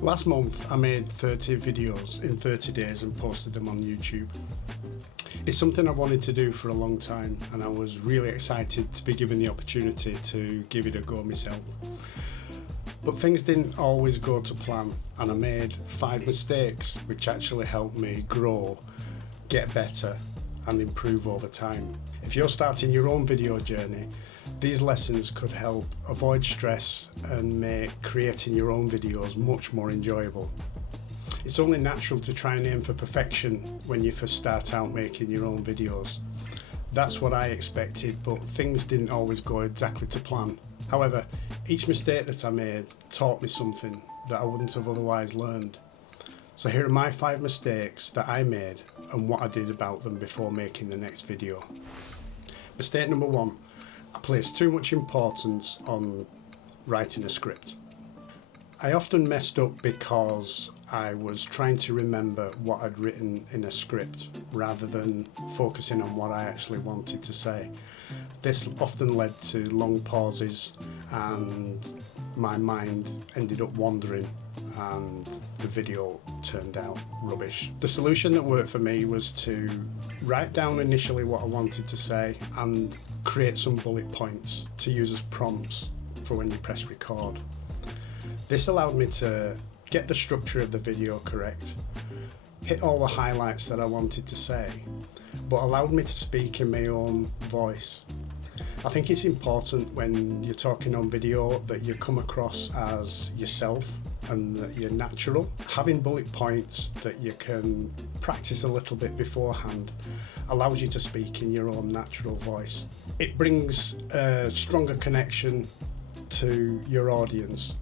Last month I made 30 videos in 30 days and posted them on YouTube. It's something I wanted to do for a long time, and I was really excited to be given the opportunity to give it a go myself. But things didn't always go to plan, and I made 5 mistakes which actually helped me grow, get better and improve over time. If you're starting your own video journey, these lessons could help avoid stress and make creating your own videos much more enjoyable. It's only natural to try and aim for perfection when you first start out making your own videos. That's what I expected, but things didn't always go exactly to plan. However, each mistake that I made taught me something that I wouldn't have otherwise learned. So here are my 5 mistakes that I made and what I did about them before making the next video. Mistake number 1. I placed too much importance on writing a script. I often messed up because I was trying to remember what I'd written in a script rather than focusing on what I actually wanted to say. This often led to long pauses and my mind ended up wandering and the video turned out rubbish. The solution that worked for me was to write down initially what I wanted to say and create some bullet points to use as prompts for when you press record. This allowed me to get the structure of the video correct, hit all the highlights that I wanted to say, but allowed me to speak in my own voice. I think it's important when you're talking on video that you come across as yourself and that you're natural. Having bullet points that you can practice a little bit beforehand allows you to speak in your own natural voice. It brings a stronger connection to your audience.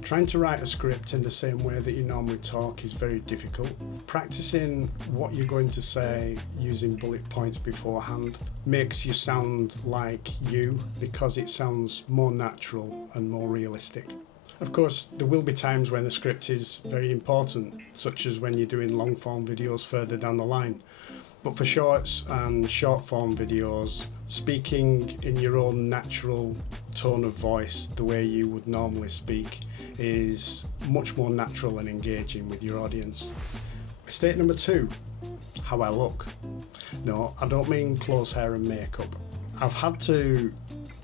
Trying to write a script in the same way that you normally talk is very difficult. Practicing what you're going to say using bullet points beforehand makes you sound like you because it sounds more natural and more realistic. Of course, there will be times when the script is very important, such as when you're doing long form videos further down the line. But for shorts and short form videos, speaking in your own natural tone of voice, the way you would normally speak, is much more natural and engaging with your audience. Mistake number 2, how I look. No, I don't mean clothes, hair and makeup. I've had to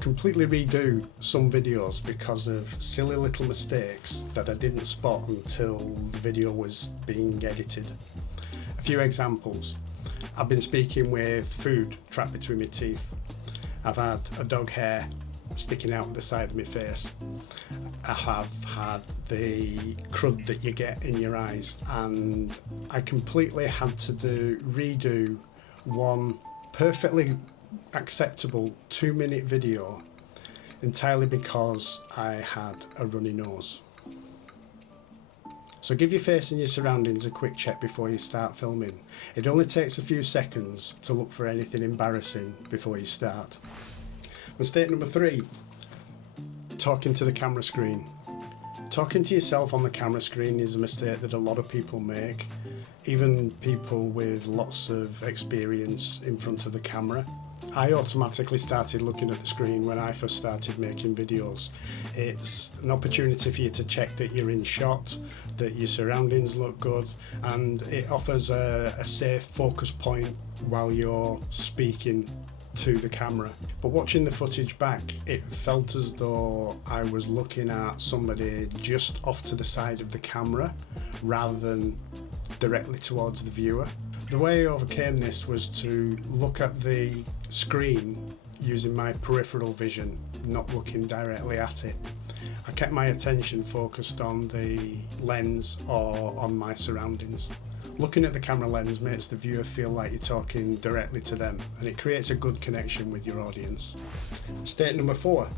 completely redo some videos because of silly little mistakes that I didn't spot until the video was being edited. A few examples. I've been speaking with food trapped between my teeth. I've had a dog hair sticking out the side of my face. I have had the crud that you get in your eyes, and I completely had to redo one perfectly acceptable 2-minute video entirely because I had a runny nose. So give your face and your surroundings a quick check before you start filming. It only takes a few seconds to look for anything embarrassing before you start. Mistake number 3, talking to the camera screen. Talking to yourself on the camera screen is a mistake that a lot of people make, even people with lots of experience in front of the camera. I automatically started looking at the screen when I first started making videos. It's an opportunity for you to check that you're in shot, that your surroundings look good, and it offers a safe focus point while you're speaking to the camera. But watching the footage back, it felt as though I was looking at somebody just off to the side of the camera rather than directly towards the viewer. The way I overcame this was to look at the screen using my peripheral vision, not looking directly at it. I kept my attention focused on the lens or on my surroundings. Looking at the camera lens makes the viewer feel like you're talking directly to them, and it creates a good connection with your audience. Mistake number 4,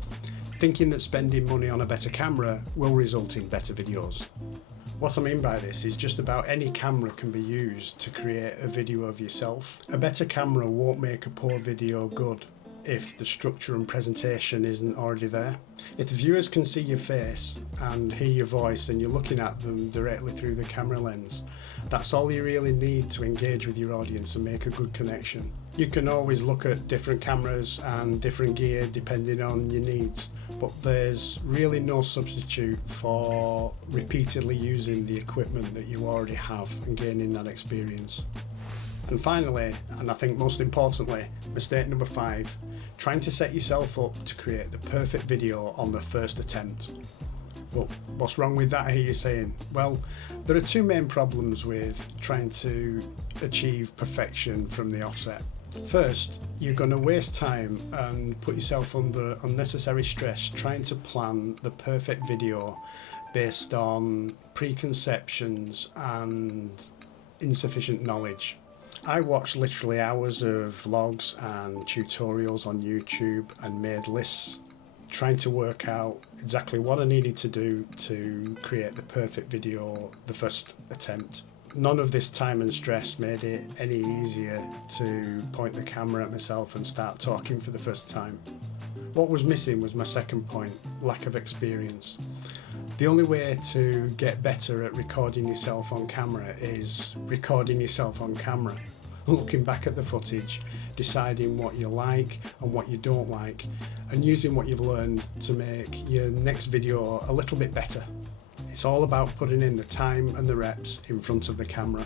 thinking that spending money on a better camera will result in better videos. What I mean by this is just about any camera can be used to create a video of yourself. A better camera won't make a poor video good if the structure and presentation isn't already there. If the viewers can see your face and hear your voice and you're looking at them directly through the camera lens, that's all you really need to engage with your audience and make a good connection. You can always look at different cameras and different gear depending on your needs, but there's really no substitute for repeatedly using the equipment that you already have and gaining that experience. And finally, and I think most importantly, mistake number 5, trying to set yourself up to create the perfect video on the first attempt. Well, what's wrong with that, I hear you saying? Well, there are 2 main problems with trying to achieve perfection from the offset. First, you're going to waste time and put yourself under unnecessary stress trying to plan the perfect video based on preconceptions and insufficient knowledge. I watched literally hours of vlogs and tutorials on YouTube and made lists trying to work out exactly what I needed to do to create the perfect video the first attempt. None of this time and stress made it any easier to point the camera at myself and start talking for the first time. What was missing was my second point, lack of experience. The only way to get better at recording yourself on camera is recording yourself on camera, looking back at the footage, deciding what you like and what you don't like, and using what you've learned to make your next video a little bit better. It's all about putting in the time and the reps in front of the camera.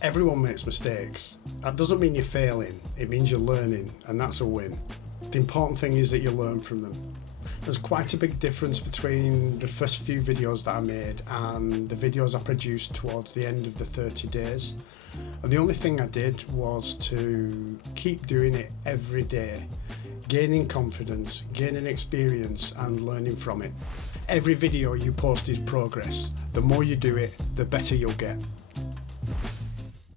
Everyone makes mistakes. That doesn't mean you're failing, it means you're learning, and that's a win. The important thing is that you learn from them. There's quite a big difference between the first few videos that I made and the videos I produced towards the end of the 30 days. And the only thing I did was to keep doing it every day, gaining confidence, gaining experience and learning from it. Every video you post is progress. The more you do it, the better you'll get.